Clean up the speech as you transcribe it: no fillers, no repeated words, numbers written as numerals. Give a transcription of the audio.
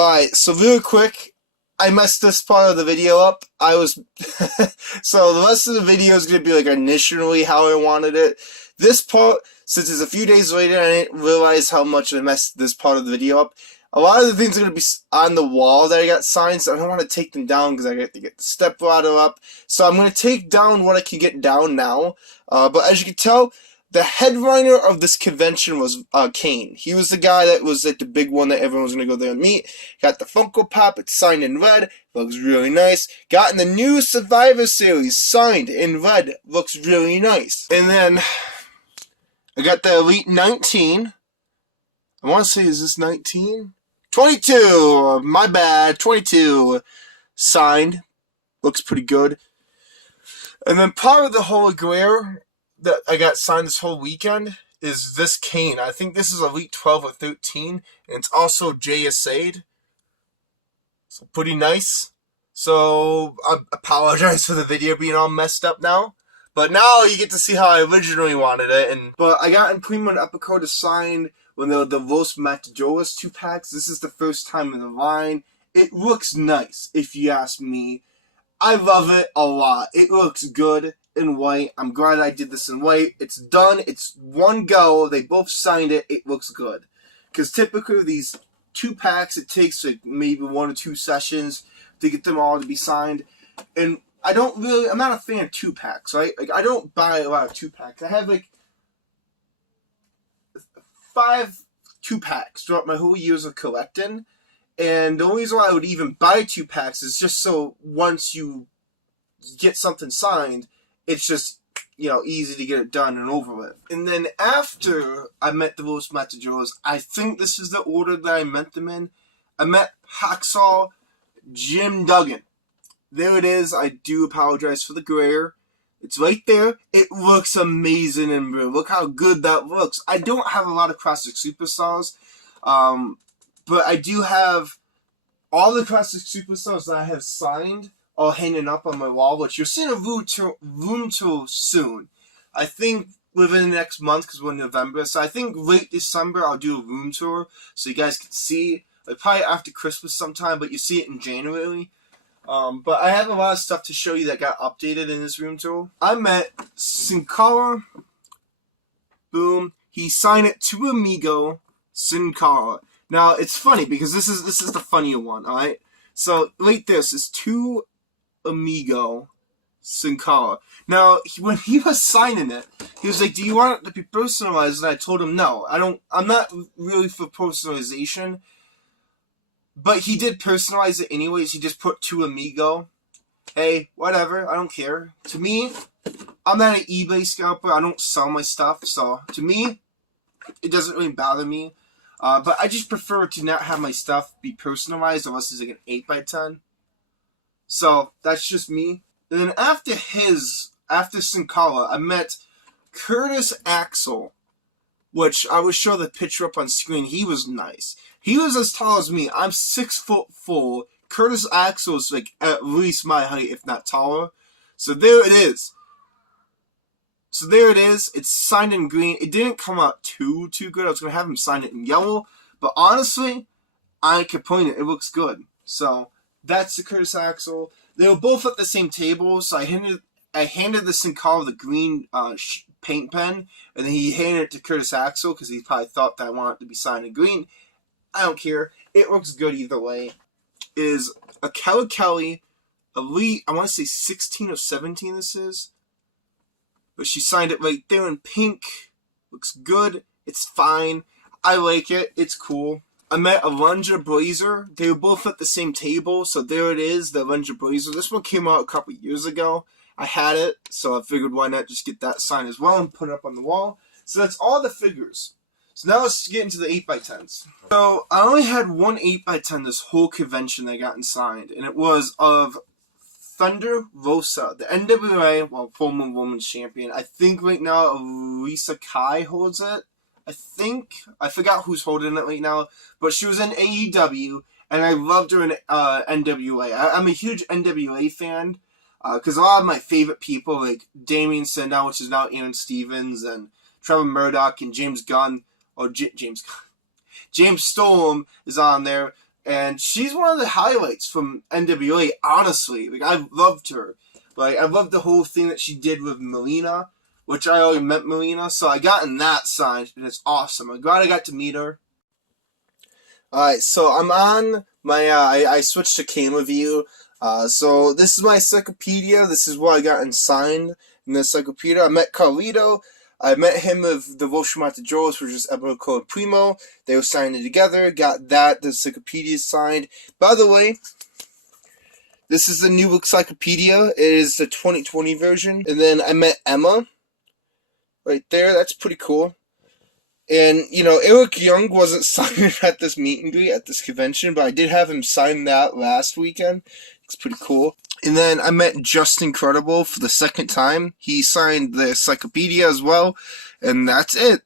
Alright, so real quick, I messed this part of the video up. So the rest of the video is going to be like initially how I wanted it. This part, since it's a few days later, I didn't realize how much I messed this part of the video up. A lot of the things are going to be on the wall that I got signed, so I don't want to take them down because I got to get the stepladder up. So I'm going to take down what I can get down now. But as you can tell, the headliner of this convention was Kane. He was the guy that was like the big one that everyone was going to go there and meet. Got the Funko Pop, it's signed in red, looks really nice. Got in the new Survivor Series, signed in red, looks really nice. And then I got the Elite 19. I want to say, is this 19? 22! My bad, 22. Signed. Looks pretty good. And then part of the Holy Grail that I got signed this whole weekend is this Kane. I think this is Elite 12 or 13, and it's also JSA'd. So pretty nice. So I apologize for the video being all messed up now. But now you get to see how I originally wanted it. But I got in Primo and Epico to sign when the Los Matadores 2-packs. This is the first time in the line. It looks nice, if you ask me. I love it a lot. It looks good in white. I'm glad I did this in white. It's done. It's one go. They both signed it. It looks good. Because typically these 2-packs, it takes like maybe 1 or 2 sessions to get them all to be signed. And I'm not a fan of 2-packs, right? Like, I don't buy a lot of 2-packs. I have like 5 2-packs throughout my whole years of collecting. And the only reason why I would even buy 2-packs is just so once you get something signed, it's just, easy to get it done and over with. And then after I met the Los Matadores, I think this is the order that I met them in. I met Hacksaw Jim Duggan. There it is. I do apologize for the glare. It's right there. It looks amazing in blue. Look how good that looks. I don't have a lot of Classic Superstars, but I do have all the Classic Superstars that I have signed all hanging up on my wall, which you're seeing a room tour soon. I think within the next month, because we're in November. So I think late December I'll do a room tour so you guys can see. Like probably after Christmas sometime, but you see it in January. But I have a lot of stuff to show you that got updated in this room tour. I met Sin Cara. Boom. He signed it to Amigo Sin Cara. Now it's funny because this is the funnier one, alright? So right there says to Amigo Sin Cara. Now when he was signing it, he was like, "Do you want it to be personalized?" And I told him no. I'm not really for personalization. But he did personalize it anyways. He just put to Amigo. Hey, whatever. I don't care. To me, I'm not an eBay scalper. I don't sell my stuff. So, to me, it doesn't really bother me. But I just prefer to not have my stuff be personalized unless it's like an 8x10. So, that's just me. And then after Sin Cara, I met Curtis Axel, which I will show the picture up on screen. He was nice. He was as tall as me. I'm 6'4". Curtis Axel is like at least my height, if not taller. So there it is. It's signed in green. It didn't come out too good. I was gonna have him sign it in yellow, but honestly, I ain't complaining. It looks good. So that's the Curtis Axel. They were both at the same table. So I handed the Sin Cara the green paint pen, and then he handed it to Curtis Axel because he probably thought that I wanted it to be signed in green. I don't care. It looks good either way. Is a Kelly Elite, I want to say 16 or 17 this is. But she signed it right there in pink. Looks good. It's fine. I like it. It's cool. I met Alundra Blazer. They were both at the same table. So there it is, the Alundra Blazer. This one came out a couple years ago. I had it, so I figured why not just get that signed as well and put it up on the wall. So that's all the figures. So now let's get into the 8x10s. So I only had one 8x10 this whole convention that I got signed, and it was of Thunder Rosa, the NWA, former women's champion. I think right now Lisa Kai holds it. I forgot who's holding it right now, but she was in AEW, and I loved her in NWA. I'm a huge NWA fan, because a lot of my favorite people, like Damien Sandow, which is now Aaron Stevens, and Trevor Murdoch, and James Gunn, James Storm is on there, And she's one of the highlights from NWA, honestly. Like, I loved her. Like, I loved the whole thing that she did with Melina, which I already met Melina, so I gotten that signed, and it's awesome. I'm glad I got to meet her. Alright, so I'm on my, I switched to Camera View. So this is my encyclopedia. This is what I got signed in the encyclopedia. I met Carlito. I met him with the Volshimata Joes, which is Ebonico and Primo. They were signing together. Got that. The encyclopedia signed. By the way, this is the new encyclopedia. It is the 2020 version. And then I met Emma. Right there. That's pretty cool. And, you know, Eric Young wasn't signed at this meet and greet, at this convention, but I did have him sign that last weekend. It's pretty cool. And then I met Just Incredible for the second time. He signed the encyclopedia as well, and that's it.